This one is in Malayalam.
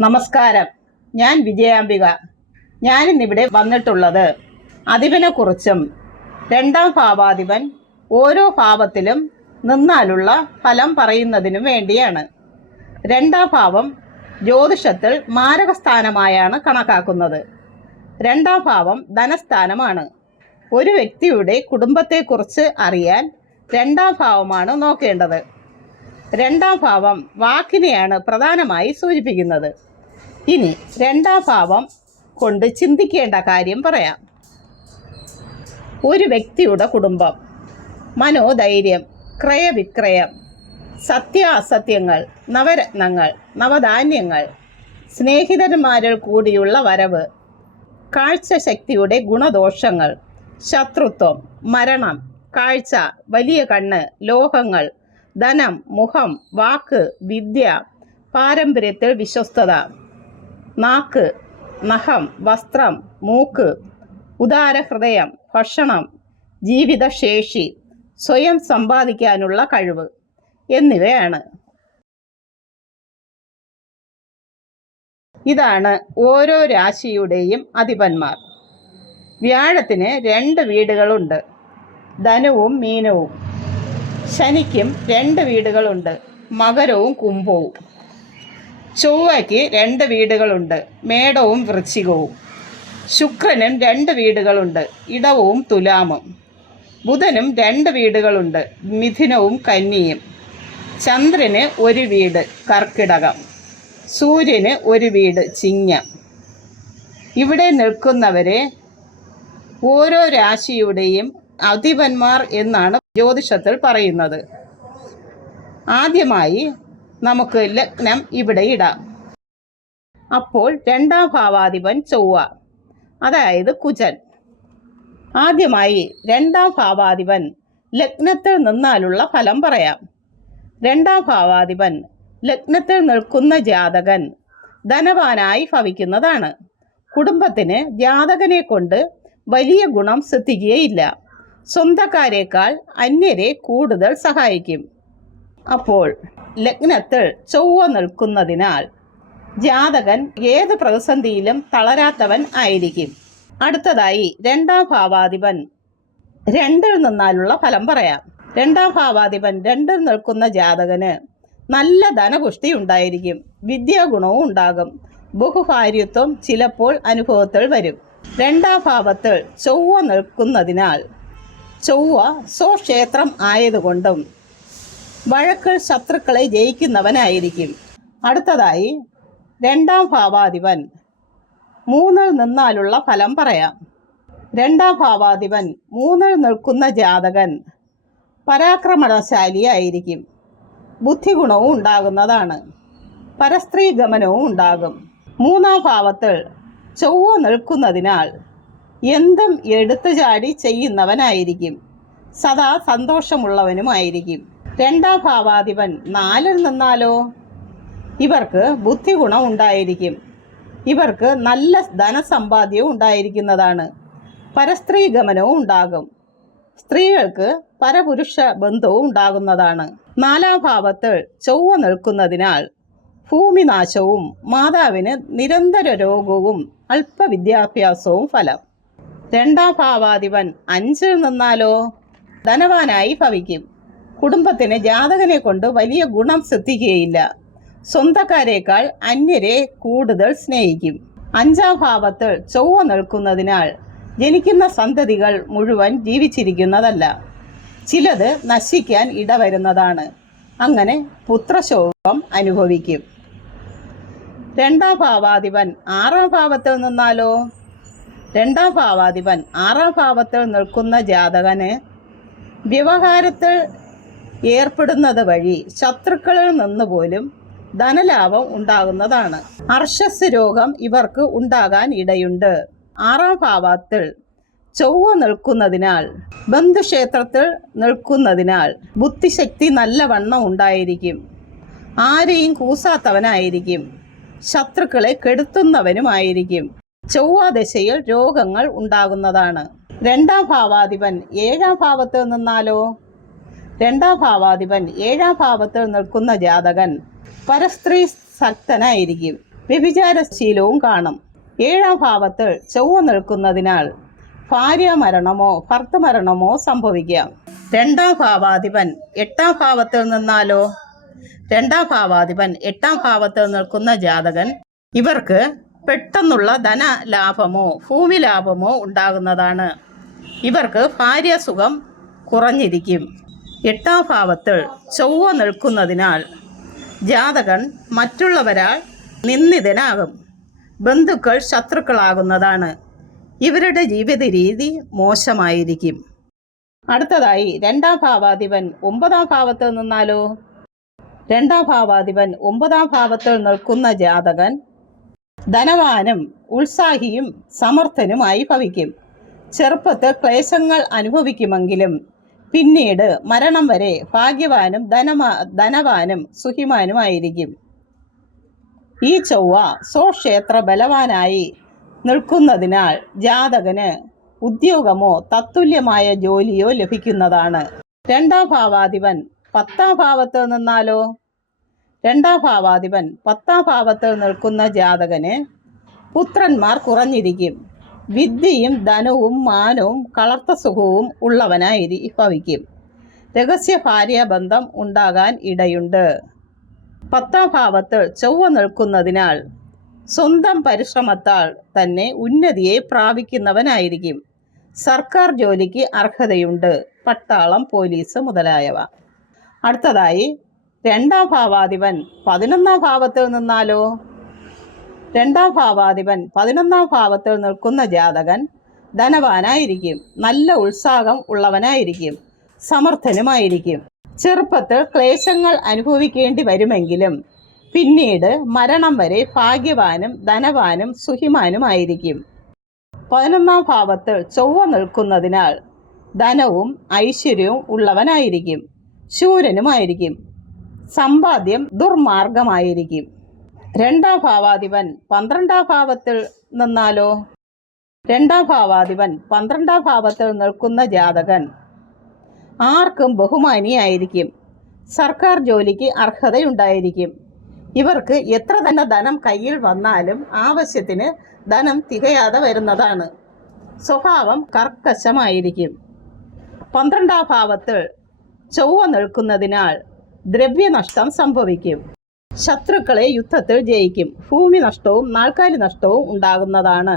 നമസ്കാരം. ഞാൻ വിജയാംബിക. ഞാനിന്നിവിടെ വന്നിട്ടുള്ളത് അധിപനെക്കുറിച്ചും രണ്ടാം ഭാവാധിപൻ ഓരോ ഭാവത്തിലും നിന്നാലുള്ള ഫലം പറയുന്നതിനും വേണ്ടിയാണ്. രണ്ടാം ഭാവം ജ്യോതിഷത്തിൽ മാരകസ്ഥാനമായാണ് കണക്കാക്കുന്നത്. രണ്ടാം ഭാവം ധനസ്ഥാനമാണ്. ഒരു വ്യക്തിയുടെ കുടുംബത്തെക്കുറിച്ച് അറിയാൻ രണ്ടാം ഭാവമാണ് നോക്കേണ്ടത്. രണ്ടാം ഭാവം വാക്കിനെയാണ് പ്രധാനമായി സൂചിപ്പിക്കുന്നത്. ഇനി രണ്ടാം ഭാവം കൊണ്ട് ചിന്തിക്കേണ്ട കാര്യം പറയാം. ഒരു വ്യക്തിയുടെ കുടുംബം മനോധൈര്യം ക്രയവിക്രയം സത്യാസത്യങ്ങൾ നവരത്നങ്ങൾ നവധാന്യങ്ങൾ സ്നേഹിതന്മാരിൽ കൂടിയുള്ള വരവ് കാഴ്ചശക്തിയുടെ ഗുണദോഷങ്ങൾ ശത്രുത്വം മരണം കാഴ്ച വലിയ കണ്ണ് ലോഹങ്ങൾ ധനം മുഖം വാക്ക് വിദ്യ പാരമ്പര്യത്തിൽ വിശ്വസ്തത നാക്ക് നഖം വസ്ത്രം മൂക്ക് ഉദാരഹൃദയം ഭക്ഷണം ജീവിതശേഷി സ്വയം സമ്പാദിക്കാനുള്ള കഴിവ് എന്നിവയാണ്. ഇതാണ് ഓരോ രാശിയുടെയും അധിപന്മാർ. വ്യാഴത്തിന് രണ്ട് വീടുകളുണ്ട്. ധനുവും മീനവും. ശനിക്കും രണ്ട് വീടുകളുണ്ട്. മകരവും കുംഭവും. ചൊവ്വയ്ക്ക് രണ്ട് വീടുകളുണ്ട്. മേടവും വൃശ്ചികവും. ശുക്രനും രണ്ട് വീടുകളുണ്ട്. ഇടവവും തുലാമും. ബുധനും രണ്ട് വീടുകളുണ്ട്. മിഥുനവും കന്നിയും. ചന്ദ്രന് ഒരു വീട് കർക്കിടകം. സൂര്യന് ഒരു വീട് ചിങ്ങം. ഇവിടെ നിൽക്കുന്നവരെ ഓരോ രാശിയുടെയും അധിപന്മാർ എന്നാണ് ജ്യോതിഷത്തിൽ പറയുന്നത്. ആദ്യമായി നമുക്ക് ലഗ്നം ഇവിടെ ഇടാം. അപ്പോൾ രണ്ടാം ഭാവാധിപൻ ചൊവ്വ അതായത് കുജൻ. ആദ്യമായി രണ്ടാം ഭാവാധിപൻ ലഗ്നത്തിൽ നിന്നാലുള്ള ഫലം പറയാം. രണ്ടാം ഭാവാധിപൻ ലഗ്നത്തിൽ നിൽക്കുന്ന ജാതകൻ ധനവാനായി ഭവിക്കുന്നതാണ്. കുടുംബത്തിന് ജാതകനെ കൊണ്ട് വലിയ ഗുണം സിദ്ധിക്കുകയില്ല. സ്വന്തക്കാരേക്കാൾ അന്യരെ കൂടുതൽ സഹായിക്കും. അപ്പോൾ ലഗ്നത്തിൽ ചൊവ്വ നിൽക്കുന്നതിനാൽ ജാതകൻ ഏത് പ്രതിസന്ധിയിലും തളരാത്തവൻ ആയിരിക്കും. അടുത്തതായി രണ്ടാം ഭാവാധിപൻ രണ്ടിൽ നിന്നാലുള്ള ഫലം പറയാം. രണ്ടാം ഭാവാധിപൻ രണ്ടിൽ നിൽക്കുന്ന ജാതകന് നല്ല ധനപുഷ്ടി ഉണ്ടായിരിക്കും. വിദ്യാഗുണവും ഉണ്ടാകും. ബഹുഭാര്യത്വം ചിലപ്പോൾ അനുഭവത്തിൽ വരും. രണ്ടാം ഭാവത്തിൽ ചൊവ്വ നിൽക്കുന്നതിനാൽ ചൊവ്വ സ്വക്ഷേത്രം ആയതുകൊണ്ടും വഴക്കിൽ ശത്രുക്കളെ ജയിക്കുന്നവനായിരിക്കും. അടുത്തതായി രണ്ടാം ഭാവാധിപൻ. മൂന്നിൽ നിന്നാലുള്ള ഫലം പറയാം. രണ്ടാം ഭാവാധിപൻ മൂന്നിൽ നിൽക്കുന്ന ജാതകൻ പരാക്രമണശാലിയായിരിക്കും ബുദ്ധിഗുണവും ഉണ്ടാകുന്നതാണ്. പരസ്ത്രീ ഗമനവും ഉണ്ടാകും. മൂന്നാം ഭാവത്തിൽ ചൊവ്വ നിൽക്കുന്നതിനാൽ എന്തും എടുത്തു ചാടി ചെയ്യുന്നവനായിരിക്കും. സദാ സന്തോഷമുള്ളവനുമായിരിക്കും. രണ്ടാം ഭാവാധിപൻ നാലിൽ നിന്നാലോ? ഇവർക്ക് ബുദ്ധി ഗുണം ഉണ്ടായിരിക്കും. ഇവർക്ക് നല്ല ധനസമ്പാദ്യവും ഉണ്ടായിരിക്കുന്നതാണ്. പരസ്ത്രീ ഗമനവും ഉണ്ടാകും. സ്ത്രീകൾക്ക് പരപുരുഷ ബന്ധവും ഉണ്ടാകുന്നതാണ്. നാലാം ഭാവത്തിൽ ചൊവ്വ നിൽക്കുന്നതിനാൽ ഭൂമിനാശവും മാതാവിന് നിരന്തര രോഗവും അല്പവിദ്യാഭ്യാസവും ഫലം. രണ്ടാം ഭാവാധിപൻ അഞ്ചിൽ നിന്നാലോ? ധനവാനായി ഭവിക്കും. കുടുംബത്തിന് ജാതകനെ കൊണ്ട് വലിയ ഗുണം സിദ്ധിക്കുകയില്ല സ്വന്തക്കാരേക്കാൾ അന്യരെ കൂടുതൽ സ്നേഹിക്കും. അഞ്ചാം ഭാവത്തിൽ ചൊവ്വ നിൽക്കുന്നതിനാൽ ജനിക്കുന്ന സന്തതികൾ മുഴുവൻ ജീവിച്ചിരിക്കുന്നതല്ല. ചിലത് നശിക്കാൻ ഇടവരുന്നതാണ്. അങ്ങനെ പുത്രശോകം അനുഭവിക്കും. രണ്ടാം ഭാവാധിപൻ ആറാം ഭാവത്തിൽ നിന്നാലോ? രണ്ടാം ഭാവാധിപൻ ആറാം ഭാവത്തിൽ നിൽക്കുന്ന ജാതകന് വ്യവഹാരത്തിൽ ഏർപ്പെടുന്നത് വഴി ശത്രുക്കളിൽ നിന്ന് പോലും ധനലാഭം ഉണ്ടാകുന്നതാണ്. അർഷസ് രോഗം ഇവർക്ക് ഉണ്ടാകാൻ ഇടയുണ്ട്. ആറാം ഭാവത്തിൽ ചൊവ്വ നിൽക്കുന്നതിനാൽ ബന്ധുക്ഷേത്രത്തിൽ നിൽക്കുന്നതിനാൽ ബുദ്ധിശക്തി നല്ലവണ്ണം ഉണ്ടായിരിക്കും. ആരെയും കൂസാത്തവനായിരിക്കും. ശത്രുക്കളെ കെടുത്തുന്നവനുമായിരിക്കും. ചൊവ്വാദശയിൽ രോഗങ്ങൾ ഉണ്ടാകുന്നതാണ്. രണ്ടാം ഭാവാധിപൻ ഏഴാം ഭാവത്തിൽ നിന്നാലോ? രണ്ടാം ഭാവാധിപൻ ഏഴാം ഭാവത്തിൽ നിൽക്കുന്ന ജാതകൻ പരസ്ത്രീ സക്തനായിരിക്കും. വ്യഭിചാരശീലവും കാണും. ഏഴാം ഭാവത്തിൽ ചൊവ്വ നിൽക്കുന്നതിനാൽ ഭാര്യ മരണമോ ഭർത്തമരണമോ സംഭവിക്കാം. രണ്ടാം ഭാവാധിപൻ എട്ടാം ഭാവത്തിൽ നിന്നാലോ? രണ്ടാം ഭാവാധിപൻ എട്ടാം ഭാവത്തിൽ നിൽക്കുന്ന ജാതകൻ ഇവർക്ക് പെട്ടെന്നുള്ള ധന ലാഭമോ ഭൂമി ലാഭമോ ഉണ്ടാകുന്നതാണ്. ഇവർക്ക് ഭാര്യ സുഖം കുറഞ്ഞിരിക്കും. എട്ടാം ഭാവത്തിൽ ചൊവ്വ നിൽക്കുന്നതിനാൽ ജാതകൻ മറ്റുള്ളവരാൽ നിന്ദിതനാകും. ബന്ധുക്കൾ ശത്രുക്കളാകുന്നതാണ്. ഇവരുടെ ജീവിത രീതി മോശമായിരിക്കും. അടുത്തതായി രണ്ടാം ഭാവാധിപൻ ഒമ്പതാം ഭാവത്തിൽ നിന്നാലോ? രണ്ടാം ഭാവാധിപൻ ഒമ്പതാം ഭാവത്തിൽ നിൽക്കുന്ന ജാതകൻ ധനവാനും ഉത്സാഹിയും സമർത്ഥനുമായി ഭവിക്കും. ചെറുപ്പത്തിൽ ക്ലേശങ്ങൾ അനുഭവിക്കുമെങ്കിലും പിന്നീട് മരണം വരെ ഭാഗ്യവാനും ധനമാ ധനവാനും സുഖിമാനുമായിരിക്കും. ഈ ചൊവ്വ സ്വക്ഷേത്ര ബലവാനായി നിൽക്കുന്നതിനാൽ ജാതകന് ഉദ്യോഗമോ തത്തുല്യമായ ജോലിയോ ലഭിക്കുന്നതാണ്. രണ്ടാം ഭാവാധിപൻ പത്താം ഭാവത്തിൽ നിന്നാലോ? രണ്ടാം ഭാവാധിപൻ പത്താം ഭാവത്തിൽ നിൽക്കുന്ന ജാതകന് പുത്രന്മാർ കുറഞ്ഞിരിക്കും. വിദ്യയും ധനവും മാനവും കളർത്ത സുഖവും ഉള്ളവനായി ഭവിക്കും. രഹസ്യ ഭാര്യാബന്ധം ഉണ്ടാകാൻ ഇടയുണ്ട്. പത്താം ഭാവത്തിൽ ചൊവ്വ നിൽക്കുന്നതിനാൽ സ്വന്തം പരിശ്രമത്താൽ തന്നെ ഉന്നതിയെ പ്രാപിക്കുന്നവനായിരിക്കും. സർക്കാർ ജോലിക്ക് അർഹതയുണ്ട്. പട്ടാളം പോലീസ് മുതലായവ. അടുത്തതായി രണ്ടാം ഭാവാധിപൻ പതിനൊന്നാം ഭാവത്തിൽ നിന്നാലോ? രണ്ടാം ഭാവാധിപൻ പതിനൊന്നാം ഭാവത്തിൽ നിൽക്കുന്ന ജാതകൻ ധനവാനായിരിക്കും. നല്ല ഉത്സാഹം ഉള്ളവനായിരിക്കും. സമർത്ഥനുമായിരിക്കും. ചെറുപ്പത്തിൽ ക്ലേശങ്ങൾ അനുഭവിക്കേണ്ടി വരുമെങ്കിലും പിന്നീട് മരണം വരെ ഭാഗ്യവാനും ധനവാനും സുഹിമാനുമായിരിക്കും പതിനൊന്നാം ഭാവത്തിൽ ചൊവ്വ നിൽക്കുന്നതിനാൽ ധനവും ഐശ്വര്യവും ഉള്ളവനായിരിക്കും. ശൂരനുമായിരിക്കും. സമ്പാദ്യം ദുർമാർഗമായിരിക്കും. രണ്ടാം ഭാവാധിപൻ പന്ത്രണ്ടാം ഭാവത്തിൽ നിന്നാലോ? രണ്ടാം ഭാവാധിപൻ പന്ത്രണ്ടാം ഭാവത്തിൽ നിൽക്കുന്ന ജാതകൻ ആർക്കും ബഹുമാനിയായിരിക്കും. സർക്കാർ ജോലിക്ക് അർഹതയുണ്ടായിരിക്കും. ഇവർക്ക് എത്ര തന്നെ ധനം കയ്യിൽ വന്നാലും ആവശ്യത്തിന് ധനം തികയാതെ വരുന്നതാണ്. സ്വഭാവം കർക്കശമായിരിക്കും. പന്ത്രണ്ടാം ഭാവത്തിൽ ചൊവ്വ നിൽക്കുന്നതിനാൽ ദ്രവ്യനഷ്ടം സംഭവിക്കും. ശത്രുക്കളെ യുദ്ധത്തിൽ ജയിക്കും. ഭൂമി നഷ്ടവും നാൽക്കാലി നഷ്ടവും ഉണ്ടാകുന്നതാണ്.